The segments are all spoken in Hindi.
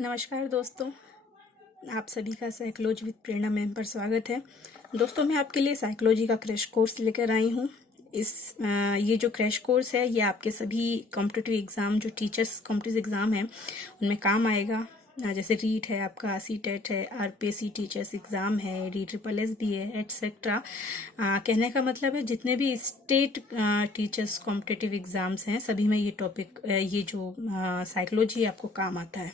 नमस्कार दोस्तों, आप सभी का साइकोलॉजी विद प्रेरणा मैम पर स्वागत है। दोस्तों, मैं आपके लिए साइकोलॉजी का क्रैश कोर्स लेकर आई हूँ। ये जो क्रैश कोर्स है ये आपके सभी कॉम्पिटिटिव एग्ज़ाम, जो टीचर्स कॉम्पिटिटिव एग्ज़ाम है उनमें काम आएगा। जैसे रीट है, आपका सीटेट है, आरपीएससी टीचर्स एग्ज़ाम है, REET भी है, एटसेट्रा। कहने का मतलब है जितने भी स्टेट टीचर्स कॉम्पिटिटिव एग्ज़ाम्स हैं सभी में ये टॉपिक, ये जो साइकोलॉजी आपको काम आता है।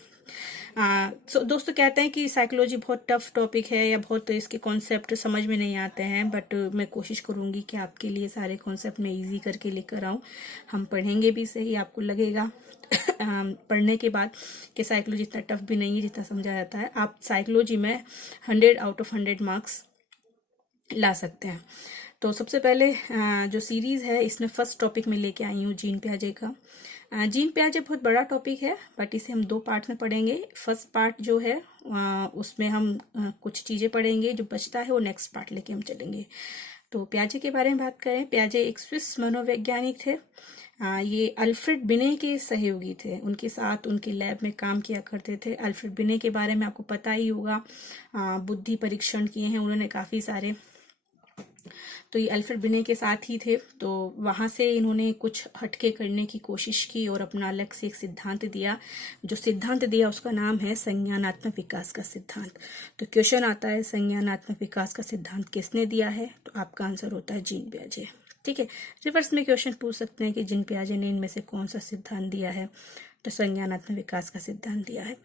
दोस्तों कहते हैं कि साइकोलॉजी बहुत टफ टॉपिक है या बहुत इसके कॉन्सेप्ट समझ में नहीं आते हैं, बट मैं कोशिश करूंगी कि आपके लिए सारे कॉन्सेप्ट मैं इजी करके लेकर आऊँ। हम पढ़ेंगे भी सही, आपको लगेगा पढ़ने के बाद कि साइकोलॉजी इतना टफ भी नहीं है जितना समझा जाता है। आप साइकोलॉजी में 100 आउट ऑफ 100 मार्क्स ला सकते हैं। तो सबसे पहले जो सीरीज़ है इसमें फर्स्ट टॉपिक में लेके आई हूँ जीन पियाजे का। जीन पियाजे बहुत बड़ा टॉपिक है, बट इसे हम 2 पार्ट में पढ़ेंगे। फर्स्ट पार्ट जो है उसमें हम कुछ चीज़ें पढ़ेंगे, जो बचता है वो नेक्स्ट पार्ट लेके हम चलेंगे। तो पियाजे के बारे में बात करें, पियाजे एक स्विस मनोवैज्ञानिक थे। ये अल्फ्रेड बिने के सहयोगी थे, उनके साथ उनके लैब में काम किया करते थे। अल्फ्रेड बिने के बारे में आपको पता ही होगा, बुद्धि परीक्षण किए हैं उन्होंने काफ़ी सारे। तो ये अल्फ्रेड बिने के साथ ही थे, तो वहाँ से इन्होंने कुछ हटके करने की कोशिश की और अपना अलग से एक सिद्धांत दिया। जो सिद्धांत दिया उसका नाम है संज्ञानात्मक विकास का सिद्धांत। तो क्वेश्चन आता है संज्ञानात्मक विकास का सिद्धांत किसने दिया है, तो आपका आंसर होता है जीन पियाजे। ठीक है, रिवर्स में क्वेश्चन पूछ सकते हैं कि जीन पियाजे ने इनमें से कौन सा सिद्धांत दिया है, तो संज्ञानात्मक विकास का सिद्धांत दिया है।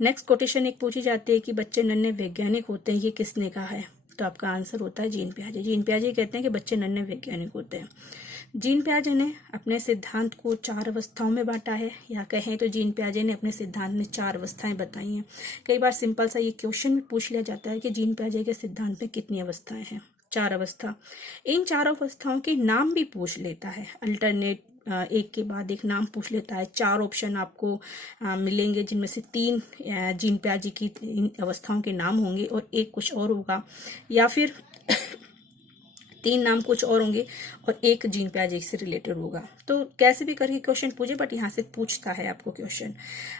नेक्स्ट कोटेशन एक पूछी जाती है कि बच्चे नन्हे वैज्ञानिक होते हैं, ये किसने कहा है, तो आपका आंसर होता है जीन पियाजे। जीन पियाजे कहते हैं कि बच्चे नन्हे वैज्ञानिक होते हैं। जीन पियाजे ने अपने सिद्धांत को 4 अवस्थाओं में बांटा है, या कहें तो जीन पियाजे ने अपने सिद्धांत में 4 अवस्थाएं बताई हैं। कई बार सिंपल सा ये क्वेश्चन भी पूछ लिया जाता है कि जीन पियाजे के सिद्धांत में कितनी अवस्थाएं हैं, 4 अवस्था। इन 4 अवस्थाओं के नाम भी पूछ लेता है, अल्टरनेट एक के बाद एक नाम पूछ लेता है। 4 ऑप्शन आपको मिलेंगे, जिनमें से 3 जीन पियाजे की इन अवस्थाओं के नाम होंगे और एक कुछ और होगा, या फिर 3 नाम कुछ और होंगे और एक जीन पियाजे से रिलेटेड होगा। तो कैसे भी करके क्वेश्चन पूछे, बट यहाँ से पूछता है आपको क्वेश्चन।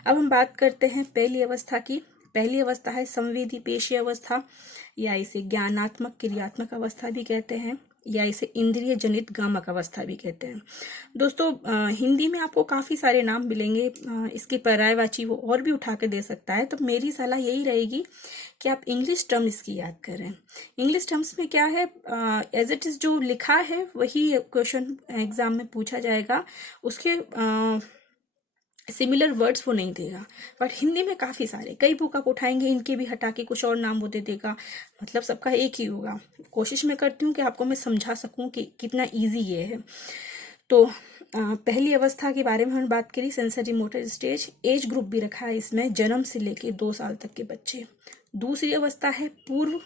अब हम बात करते हैं पहली अवस्था की। पहली अवस्था है संवेदी पेशीय अवस्था, या इसे ज्ञानात्मक क्रियात्मक अवस्था भी कहते हैं, या इसे इंद्रिय जनित गामक अवस्था भी कहते हैं। दोस्तों, हिंदी में आपको काफ़ी सारे नाम मिलेंगे, इसकी पर्यायवाची वो और भी उठा के दे सकता है। तो मेरी सलाह यही रहेगी कि आप इंग्लिश टर्म इसकी याद करें। इंग्लिश टर्म्स में क्या है, एज इट इज़ जो लिखा है वही क्वेश्चन एग्जाम में पूछा जाएगा, उसके सिमिलर वर्ड्स वो नहीं देगा। बट हिंदी में काफ़ी सारे, कई बुक आप उठाएंगे इनके भी हटा के कुछ और नाम वो दे देगा, मतलब सबका एक ही होगा। कोशिश मैं करती हूँ कि आपको मैं समझा सकूँ कि कितना इजी ये है। तो पहली अवस्था के बारे में हमने बात करी, sensory motor stage. Age group भी रखा है इसमें, जन्म से लेके 2 साल तक के बच्चे। दूसरी अवस्था है पूर्व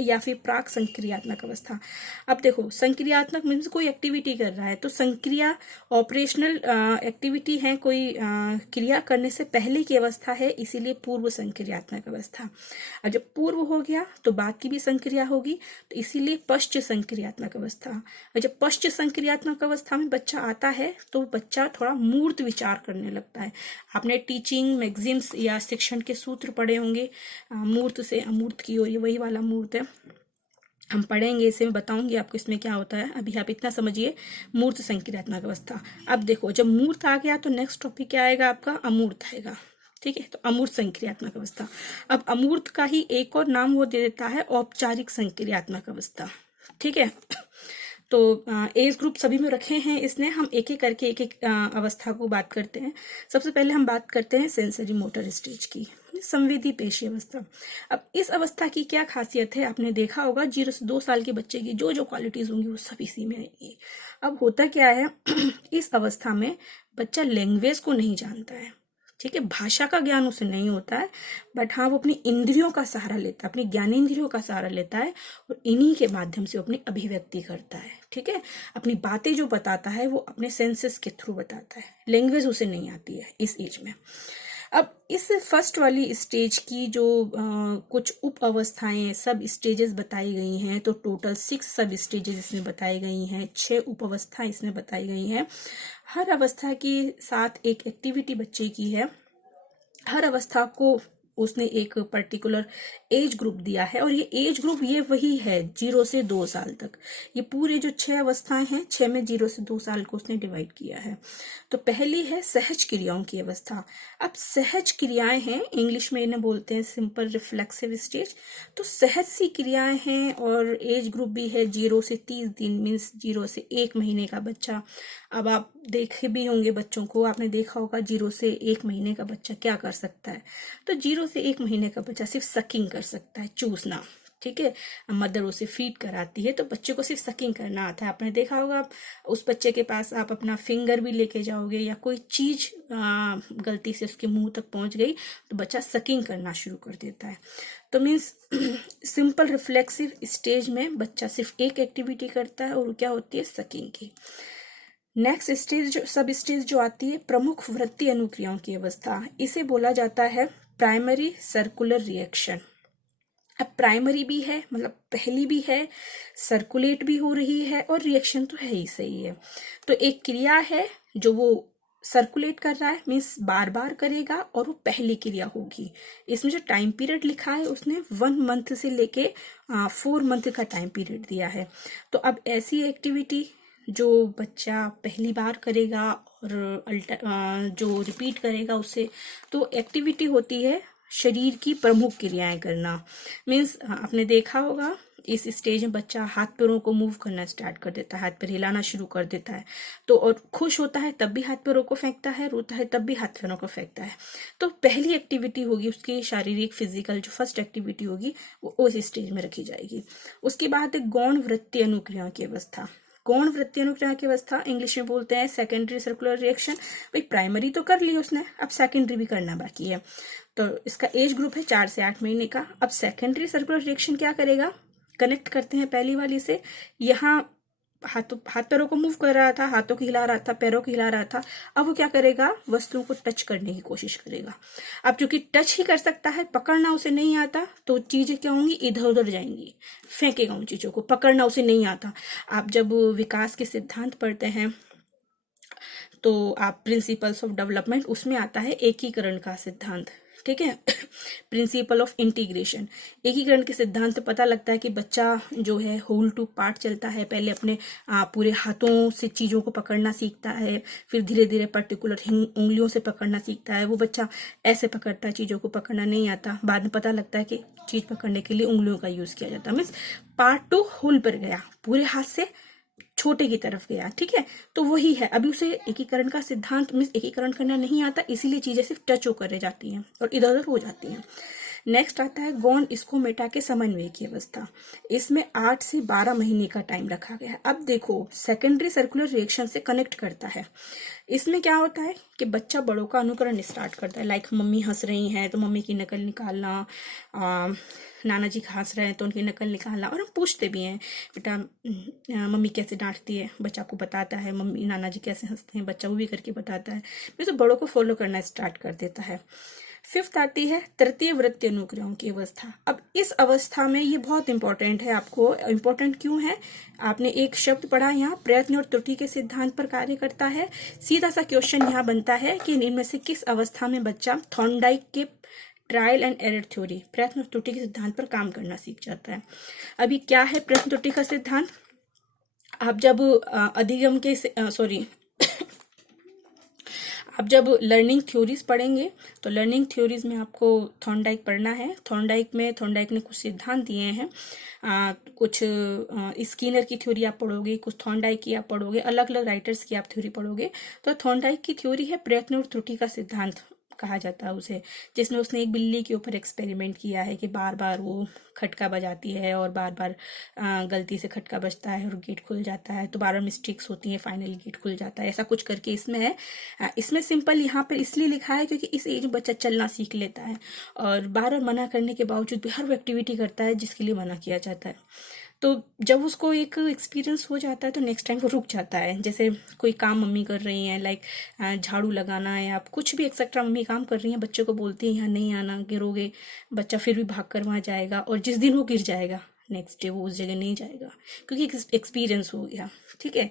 या फिर प्राक संक्रियात्मक अवस्था। अब देखो, संक्रियात्मक मीन्स कोई एक्टिविटी कर रहा है, तो संक्रिया ऑपरेशनल एक्टिविटी है, कोई क्रिया करने से पहले की अवस्था है, इसीलिए पूर्व संक्रियात्मक अवस्था। और जब पूर्व हो गया तो बाद की भी संक्रिया होगी, तो इसीलिए पश्च संक्रियात्मक अवस्था। और जब पश्च संक्रियात्मक अवस्था में बच्चा आता है तो बच्चा थोड़ा मूर्त विचार करने लगता है। आपने टीचिंग मैगजीन्स या शिक्षण के सूत्र पढ़े होंगे, मूर्त से अमूर्त की ओर, ये वही वाला मूर्त है। हम पढ़ेंगे, इसे मैं बताऊंगी आपको इसमें क्या होता है। अभी आप इतना समझिए, मूर्त संक्रियात्मक अवस्था। अब देखो, जब मूर्त आ गया तो नेक्स्ट टॉपिक क्या आएगा आपका, अमूर्त आएगा। ठीक है, तो अमूर्त संक्रियात्मक अवस्था। अब अमूर्त का ही एक और नाम वो दे देता है, औपचारिक संक्रियात्मक अवस्था। ठीक है, तो एज ग्रुप सभी में रखे हैं इसने, हम एक एक करके एक एक अवस्था को बात करते हैं। सबसे पहले हम बात करते हैं सेंसरी मोटर स्टेज की, संवेदी पेशी अवस्था। अब इस अवस्था की क्या खासियत है, आपने देखा होगा 0 से 2 साल के बच्चे की जो जो क्वालिटीज होंगी वो सब इसी में आएंगी। अब होता क्या है इस अवस्था में बच्चा लैंग्वेज को नहीं जानता है, ठीक है, भाषा का ज्ञान उसे नहीं होता है, बट हाँ वो अपनी इंद्रियों का सहारा लेता है, अपनी ज्ञानेंद्रियों का सहारा लेता है, और इन्हीं के माध्यम से वो अपनी अभिव्यक्ति करता है। ठीक है, अपनी बातें जो बताता है वो अपने सेंसेस के थ्रू बताता है, लैंग्वेज उसे नहीं आती है इस एज में। अब इस फर्स्ट वाली स्टेज की जो कुछ उप अवस्थाएं, सब स्टेजेस बताई गई हैं, तो टोटल 6 सब स्टेजेस इसमें बताई गई हैं, 6 उप अवस्थाएं इसमें बताई गई हैं। हर अवस्था के साथ एक एक्टिविटी बच्चे की है, हर अवस्था को उसने एक पर्टिकुलर एज ग्रुप दिया है, और ये एज ग्रुप ये वही है 0 से 2 साल तक। ये पूरे जो 6 अवस्थाएं हैं, 6 में 0 से 2 साल को उसने डिवाइड किया है। तो पहली है सहज क्रियाओं की अवस्था। अब सहज क्रियाएं हैं, इंग्लिश में इन्हें बोलते हैं सिंपल रिफ्लेक्सिव स्टेज। तो सहज सी क्रियाएं हैं, और एज ग्रुप भी है 0 से 30 दिन, मीन्स 0 से 1 महीने का बच्चा। अब आप देखे भी होंगे बच्चों को, आपने देखा होगा 0 से 1 महीने का बच्चा क्या कर सकता है। तो 0 से 1 महीने का बच्चा सिर्फ सकिंग कर सकता है, चूसना। ठीक है, मदर उसे फीड कराती है, तो बच्चे को सिर्फ सकिंग करना आता है। आपने देखा होगा, आप उस बच्चे के पास आप अपना फिंगर भी लेके जाओगे, या कोई चीज गलती से उसके मुंह तक पहुंच गई, तो बच्चा सकिंग करना शुरू कर देता है। तो मीन्स सिंपल रिफ्लेक्सिव स्टेज में बच्चा सिर्फ एक एक्टिविटी करता है, और वो क्या होती है, सकिंग की। नेक्स्ट स्टेज सब स्टेज जो आती है प्रमुख वृत्ति अनुक्रियाओं की अवस्था, इसे बोला जाता है प्राइमरी सर्कुलर रिएक्शन। अब प्राइमरी भी है, मतलब पहली भी है, सर्कुलेट भी हो रही है, और रिएक्शन तो है ही सही है। तो एक क्रिया है जो वो सर्कुलेट कर रहा है, मीन्स बार बार करेगा, और वो पहली क्रिया होगी। इसमें जो टाइम पीरियड लिखा है उसने 1 मंथ से लेके 4 मंथ का टाइम पीरियड दिया है। तो अब ऐसी एक्टिविटी जो बच्चा पहली बार करेगा और जो रिपीट करेगा उससे, तो एक्टिविटी होती है शरीर की प्रमुख क्रियाएं करना। मीन्स आपने देखा होगा इस स्टेज में बच्चा हाथ पैरों को मूव करना स्टार्ट कर देता है, हाथ पैर हिलाना शुरू कर देता है। तो और खुश होता है तब भी हाथ पैरों को फेंकता है, रोता है तब भी हाथ पैरों को फेंकता है। तो पहली एक्टिविटी होगी उसकी शारीरिक फिजिकल, जो फर्स्ट एक्टिविटी होगी वो उस स्टेज में रखी जाएगी। उसके बाद गौण वृत्ति अनुक्रियाओं की अवस्था। गौण वृत्ति अनुक्रिया की अवस्था इंग्लिश में बोलते हैं सेकेंडरी सर्कुलर रिएक्शन। भाई प्राइमरी तो कर ली उसने, अब सेकेंडरी भी करना बाकी है। तो इसका एज ग्रुप है 4 से 8 महीने का। अब सेकेंडरी सर्कुलर रिएक्शन क्या करेगा, कनेक्ट करते हैं पहली वाली से। यहाँ हाथ पैरों को मूव कर रहा था, हाथों को हिला रहा था, पैरों को हिला रहा था। अब वो क्या करेगा, वस्तुओं को टच करने की कोशिश करेगा। अब चूंकि टच ही कर सकता है, पकड़ना उसे नहीं आता, तो चीजें क्या होंगी, इधर उधर जाएंगी, फेंकेगा उन चीजों को। पकड़ना उसे नहीं आता। आप जब विकास के सिद्धांत पढ़ते हैं तो आप प्रिंसिपल्स ऑफ डेवलपमेंट, उसमें आता है एकीकरण का सिद्धांत। ठीक है, प्रिंसिपल ऑफ इंटीग्रेशन, एकीकरण के सिद्धांत से पता लगता है कि बच्चा जो है होल टू पार्ट चलता है। पहले अपने पूरे हाथों से चीज़ों को पकड़ना सीखता है, फिर धीरे धीरे पर्टिकुलर उंगलियों से पकड़ना सीखता है। वो बच्चा ऐसे पकड़ता है, चीज़ों को पकड़ना नहीं आता, बाद में पता लगता है कि चीज़ पकड़ने के लिए उंगलियों का यूज़ किया जाता है। मीन्स पार्ट टू होल पर गया, पूरे हाथ से छोटे की तरफ गया। ठीक है, तो वही है। अभी उसे एकीकरण का सिद्धांत मीन्स एकीकरण करना नहीं आता, इसीलिए चीजें सिर्फ टच होकर रह जाती हैं और इधर उधर हो जाती हैं। नेक्स्ट आता है गौण स्कोमेटा के समन्वय की अवस्था। इसमें 8 से 12 महीने का टाइम रखा गया है। अब देखो सेकेंडरी सर्कुलर रिएक्शन से कनेक्ट करता है। इसमें क्या होता है कि बच्चा बड़ों का अनुकरण स्टार्ट करता है। लाइक मम्मी हंस रही हैं तो मम्मी की नकल निकालना, नाना जी हंस रहे हैं तो उनकी नकल निकालना। और हम पूछते भी हैं, बेटा मम्मी कैसे डांटती है, बच्चा को बताता है, मम्मी नाना जी कैसे हंसते हैं, बच्चा वो भी करके बताता है। तो बड़ों को फॉलो करना स्टार्ट कर देता है। फिफ्थ आती है तृतीय वृत्ति अनुक्रियाओं की अवस्था। अब इस अवस्था में ये बहुत इंपॉर्टेंट है। आपको इंपॉर्टेंट क्यों है, आपने एक शब्द पढ़ा यहाँ, प्रयत्न और त्रुटि के सिद्धांत पर कार्य करता है। सीधा सा क्वेश्चन यहाँ बनता है कि इनमें से किस अवस्था में बच्चा थॉर्नडाइक के ट्रायल एंड एरर थ्योरी, प्रयत्न और त्रुटि के सिद्धांत पर काम करना सीख जाता है। अभी क्या है प्रयत्न त्रुटि का सिद्धांत, आप जब अधिगम के आप जब लर्निंग थ्योरीज पढ़ेंगे तो लर्निंग थ्योरीज में आपको थॉर्नडाइक पढ़ना है। थॉर्नडाइक ने कुछ सिद्धांत दिए हैं। कुछ स्किनर की थ्योरी आप पढ़ोगे, कुछ थॉर्नडाइक की आप पढ़ोगे, अलग अलग राइटर्स की आप थ्योरी पढ़ोगे। तो थॉर्नडाइक की थ्योरी है प्रयत्न और त्रुटि का सिद्धांत कहा जाता है उसे, जिसमें उसने एक बिल्ली के ऊपर एक्सपेरिमेंट किया है कि बार बार वो खटका बजाती है और बार बार गलती से खटका बजता है और गेट खुल जाता है, तो बार बार मिस्टेक्स होती हैं, फाइनली गेट खुल जाता है। ऐसा कुछ करके इसमें है। इसमें सिंपल यहाँ पर इसलिए लिखा है क्योंकि इस एज में बच्चा चलना सीख लेता है और बार बार मना करने के बावजूद भी हर वो एक्टिविटी करता है जिसके लिए मना किया जाता है। तो जब उसको एक एक्सपीरियंस हो जाता है तो नेक्स्ट टाइम वो रुक जाता है। जैसे कोई काम मम्मी कर रही हैं, लाइक झाड़ू लगाना है, आप कुछ भी एक्सेट्रा मम्मी काम कर रही हैं, बच्चे को बोलती है यहाँ नहीं आना, गिरोगे, बच्चा फिर भी भाग कर वहाँ जाएगा और जिस दिन वो गिर जाएगा नेक्स्ट डे वो उस जगह नहीं जाएगा क्योंकि एक्सपीरियंस हो गया। ठीक है,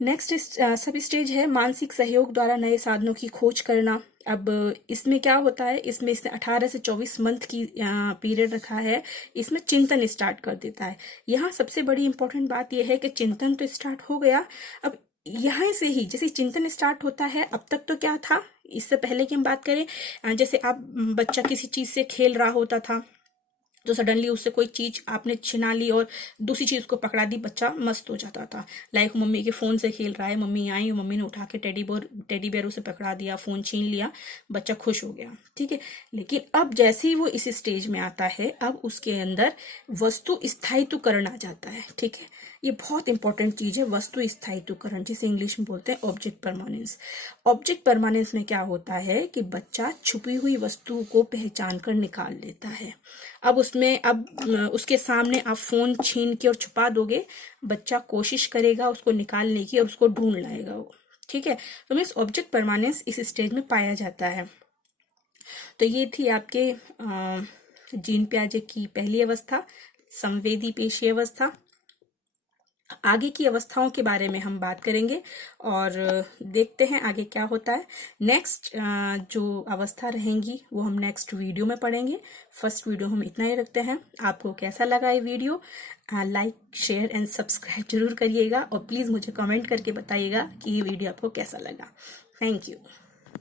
नेक्स्ट सब स्टेज है मानसिक सहयोग द्वारा नए साधनों की खोज करना। अब इसमें क्या होता है, इसमें इसने 18 से 24 मंथ की पीरियड रखा है, इसमें चिंतन स्टार्ट कर देता है। यहाँ सबसे बड़ी इंपॉर्टेंट बात यह है कि चिंतन तो स्टार्ट हो गया, अब यहाँ से ही जैसे चिंतन स्टार्ट होता है, अब तक तो क्या था, इससे पहले की हम बात करें, जैसे आप बच्चा किसी चीज से खेल रहा होता था, तो सडनली उससे कोई चीज आपने छिना ली और दूसरी चीज को पकड़ा दी, बच्चा मस्त हो जाता था। लाइक मम्मी के फोन से खेल रहा है, मम्मी आई और मम्मी ने उठा के टेडी बेयर उसे पकड़ा दिया, फोन छीन लिया, बच्चा खुश हो गया, ठीक है। लेकिन अब जैसे ही वो इस स्टेज में आता है, अब उसके अंदर वस्तु स्थायित्वकरण आ जाता है, ठीक है। ये बहुत इंपॉर्टेंट चीज है, वस्तु स्थायित्वकरण, जिसे इंग्लिश में बोलते हैं ऑब्जेक्ट परमानेंस। ऑब्जेक्ट परमानेंस में क्या होता है कि बच्चा छुपी हुई वस्तु को पहचान कर निकाल लेता है। अब उसके सामने आप फोन छीन के और छुपा दोगे, बच्चा कोशिश करेगा उसको निकालने की और उसको ढूंढ लाएगा वो, ठीक है। तो मीन्स ऑब्जेक्ट परमानेंस इस स्टेज में पाया जाता है। तो ये थी आपके जीन पियाजे की पहली अवस्था, संवेदी पेशी अवस्था। आगे की अवस्थाओं के बारे में हम बात करेंगे और देखते हैं आगे क्या होता है। नेक्स्ट जो अवस्था रहेंगी वो हम नेक्स्ट वीडियो में पढ़ेंगे। फर्स्ट वीडियो हम इतना ही रखते हैं। आपको कैसा लगा ये video? Like, share and subscribe जरूर करिएगा और प्लीज़ मुझे कमेंट करके बताइएगा कि ये वीडियो आपको कैसा लगा। Thank you.